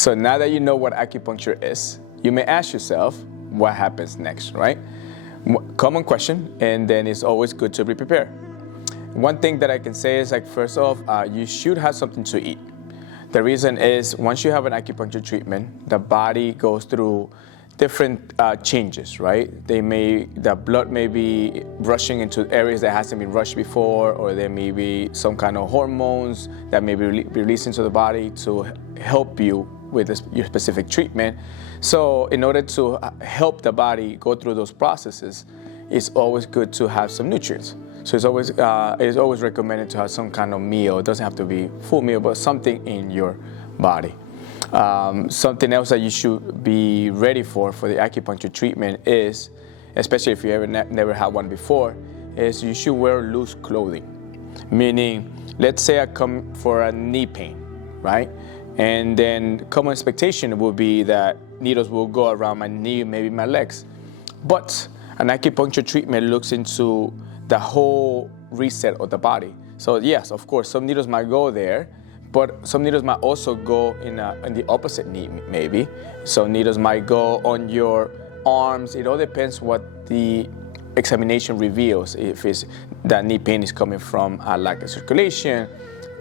So now that you know what acupuncture is, you may ask yourself, what happens next, right? Common question, and then it's always good to be prepared. One thing that I can say is, like, first off, you should have something to eat. The reason is, once you have an acupuncture treatment, the body goes through different changes, right? The blood may be rushing into areas that hasn't been rushed before, or there may be some kind of hormones that may be released into the body to help you with your specific treatment. So in order to help the body go through those processes, it's always good to have some nutrients. So it's always recommended to have some kind of meal. It doesn't have to be full meal, but something in your body. Something else that you should be ready for the acupuncture treatment is, especially if you never had one before, is you should wear loose clothing. Meaning, let's say I come for a knee pain, right? And then common expectation will be that needles will go around my knee, maybe my legs. But an acupuncture treatment looks into the whole reset of the body. So yes, of course, some needles might go there, but some needles might also go in the opposite knee, maybe. Some needles might go on your arms. It all depends what the examination reveals. If it's that knee pain is coming from a lack of circulation,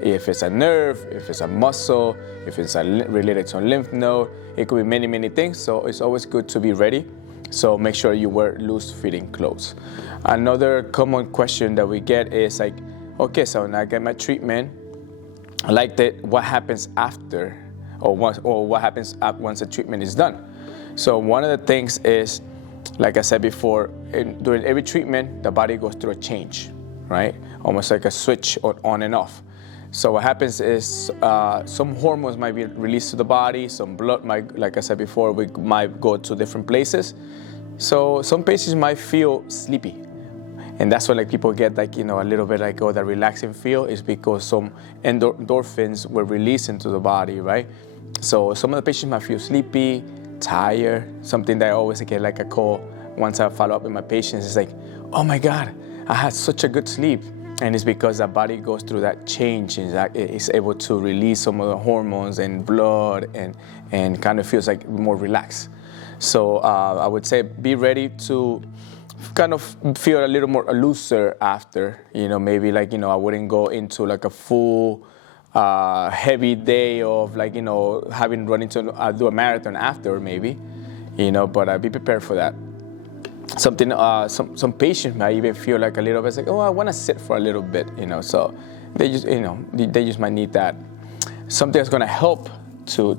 if it's a nerve, if it's a muscle, if it's related to a lymph node, it could be many, many things. So it's always good to be ready. So make sure you wear loose-fitting clothes. Another common question that we get is like, okay, so now I get my treatment. I like that. What happens after, or what happens once the treatment is done? So one of the things is, like I said before, during every treatment, the body goes through a change, right? Almost like a switch on and off. So what happens is some hormones might be released to the body, some blood might, like I said before, might go to different places. So some patients might feel sleepy. And that's when like people get like, a little bit like, that relaxing feel is because some endorphins were released into the body, right? So some of the patients might feel sleepy, tired. Something that I always get like a call once I follow up with my patients is like, oh my God, I had such a good sleep. And it's because the body goes through that change and it's able to release some of the hormones and blood and kind of feels like more relaxed. So I would say be ready to kind of feel a little more looser after, maybe like, I wouldn't go into like a full heavy day of like, having run into do a marathon after maybe, but be prepared for that. Something, some patients might even feel like a little bit like, oh, I want to sit for a little bit, so they just might need that. Something that's going to help to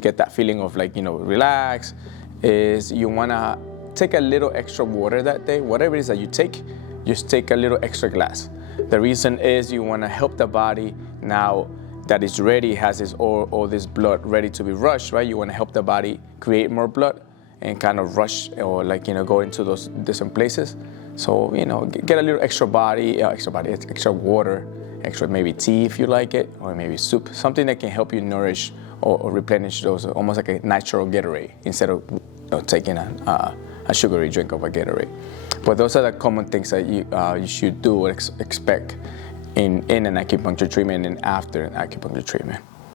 get that feeling of like, relax, is you want to take a little extra water that day. Whatever it is that you take, just take a little extra glass. The reason is you want to help the body now that it's ready, has all this blood ready to be rushed, right? You want to help the body create more blood and kind of rush or like, go into those different places. So, get a little extra water, extra maybe tea if you like it, or maybe soup, something that can help you nourish or replenish those, almost like a natural Gatorade instead of taking a sugary drink of a Gatorade. But those are the common things that you should do or expect in an acupuncture treatment and after an acupuncture treatment.